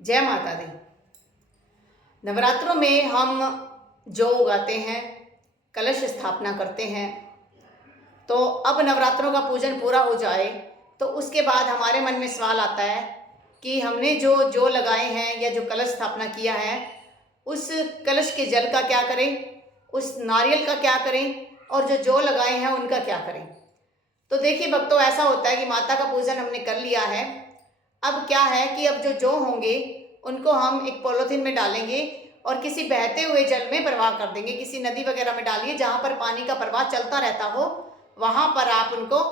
जय माता दी। नवरात्रों में हम जौ उगाते हैं, कलश स्थापना करते हैं। तो अब नवरात्रों का पूजन पूरा हो जाए तो उसके बाद हमारे मन में सवाल आता है कि हमने जो जौ लगाए हैं या जो कलश स्थापना किया है, उस कलश के जल का क्या करें, उस नारियल का क्या करें और जो जौ लगाए हैं उनका क्या करें। तो देखिए भक्तों, ऐसा होता है कि माता का पूजन हमने कर लिया है। अब क्या है कि अब जो जौ होंगे उनको हम एक पॉलीथीन में डालेंगे और किसी बहते हुए जल में प्रवाह कर देंगे। किसी नदी वगैरह में डालिए जहाँ पर पानी का प्रवाह चलता रहता हो, वहाँ पर आप उनको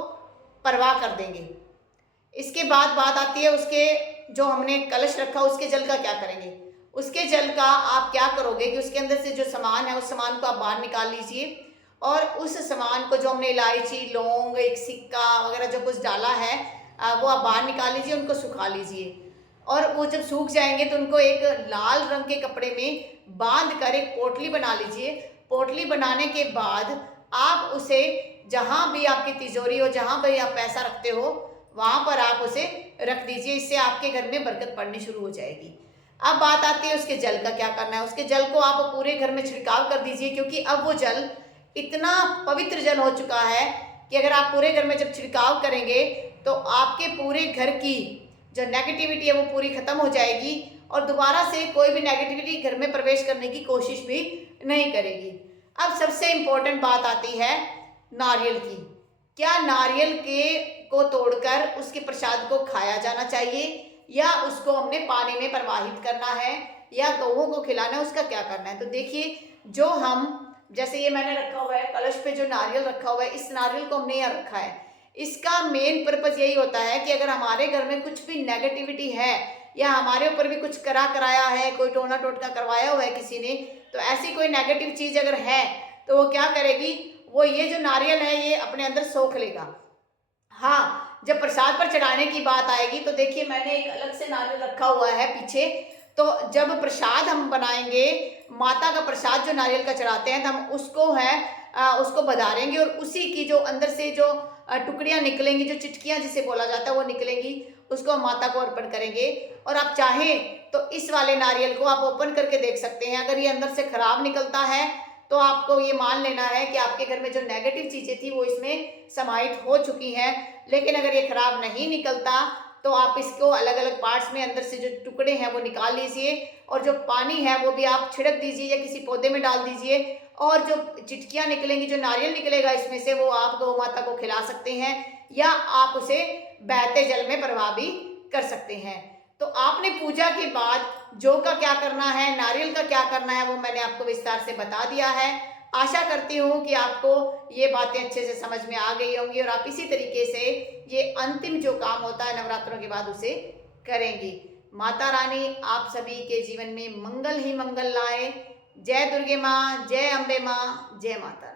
प्रवाह कर देंगे। इसके बाद बात आती है उसके, जो हमने कलश रखा उसके जल का क्या करेंगे। उसके जल का आप क्या करोगे कि उसके अंदर से जो सामान है उस सामान को आप बाहर निकाल लीजिए और उस सामान को, जो हमने इलायची, लौंग, एक सिक्का वगैरह जो कुछ डाला है, वो आप बाहर निकाल लीजिए, उनको सुखा लीजिए। और वो जब सूख जाएंगे तो उनको एक लाल रंग के कपड़े में बांध कर एक पोटली बना लीजिए। पोटली बनाने के बाद आप उसे, जहाँ भी आपकी तिजोरी हो, जहाँ भी आप पैसा रखते हो, वहाँ पर आप उसे रख दीजिए। इससे आपके घर में बरकत पड़नी शुरू हो जाएगी। अब बात आती है उसके जल का क्या करना है। उसके जल को आप पूरे घर में छिड़काव कर दीजिए, क्योंकि अब वो जल इतना पवित्र जल हो चुका है कि अगर आप पूरे घर में जब छिड़काव करेंगे तो आपके पूरे घर की जो नेगेटिविटी है वो पूरी खत्म हो जाएगी और दोबारा से कोई भी नेगेटिविटी घर में प्रवेश करने की कोशिश भी नहीं करेगी। अब सबसे इम्पोर्टेंट बात आती है नारियल की। क्या नारियल के को तोड़कर उसके प्रसाद को खाया जाना चाहिए या उसको हमने पानी में प्रवाहित करना है या गौओं को खिलाना है, उसका क्या करना है। तो देखिए, जो हम, जैसे ये मैंने रखा हुआ है कलश पे जो नारियल रखा हुआ है, इस नारियल को हमने यहाँ रखा है। इसका मेन पर्पज यही होता है कि अगर हमारे घर में कुछ भी नेगेटिविटी है या हमारे ऊपर भी कुछ कराया है, कोई टोना टोटका करवाया हुआ है किसी ने, तो ऐसी कोई नेगेटिव चीज़ अगर है तो वो क्या करेगी, वो ये जो नारियल है ये अपने अंदर सोख लेगा। हाँ, जब प्रसाद पर चढ़ाने की बात आएगी तो देखिए, मैंने एक अलग से नारियल रखा हुआ है पीछे। तो जब प्रसाद हम बनाएंगे, माता का प्रसाद जो नारियल का चढ़ाते हैं, तो हम उसको उसको बधारेंगे और उसी की जो अंदर से जो टुकड़ियाँ निकलेंगी, जो चिटकियाँ जिसे बोला जाता है, वो निकलेंगी, उसको हम माता को अर्पण करेंगे। और आप चाहें तो इस वाले नारियल को आप ओपन करके देख सकते हैं। अगर ये अंदर से खराब निकलता है तो आपको ये मान लेना है कि आपके घर में जो नेगेटिव चीज़ें थी वो इसमें समाहित हो चुकी हैं। लेकिन अगर ये खराब नहीं निकलता तो आप इसको अलग अलग पार्ट्स में अंदर से जो टुकड़े हैं वो निकाल लीजिए और जो पानी है वो भी आप छिड़क दीजिए या किसी पौधे में डाल दीजिए। और जो चिटकियाँ निकलेंगी, जो नारियल निकलेगा इसमें से, वो आप गौ माता को खिला सकते हैं या आप उसे बहते जल में प्रवाह भी कर सकते हैं। तो आपने पूजा के बाद जौ का क्या करना है, नारियल का क्या करना है, वो मैंने आपको विस्तार से बता दिया है। आशा करती हूँ कि आपको ये बातें अच्छे से समझ में आ गई होंगी और आप इसी तरीके से ये अंतिम जो काम होता है नवरात्रों के बाद उसे करेंगी। माता रानी आप सभी के जीवन में मंगल ही मंगल लाए। जय दुर्गे माँ, जय अम्बे माँ, जय माता।